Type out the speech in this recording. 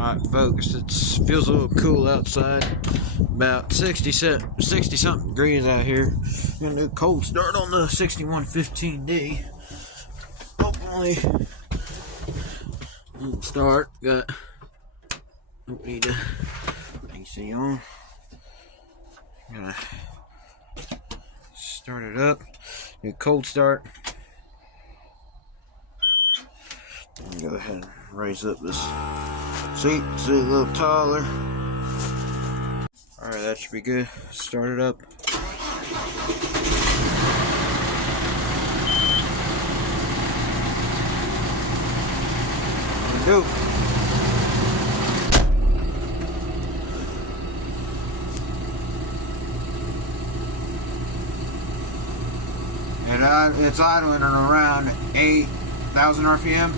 Alright folks, it feels a little cool outside. About 60 something degrees out here. Gonna do a cold start on the 6115D. Hopefully we'll start. Don't need to AC on. Gonna start it up. Do a cold start. Go ahead and raise up this seat, sit a little taller. Alright, that should be good. Start it up. There we go. And it's idling at around 8,000 RPM.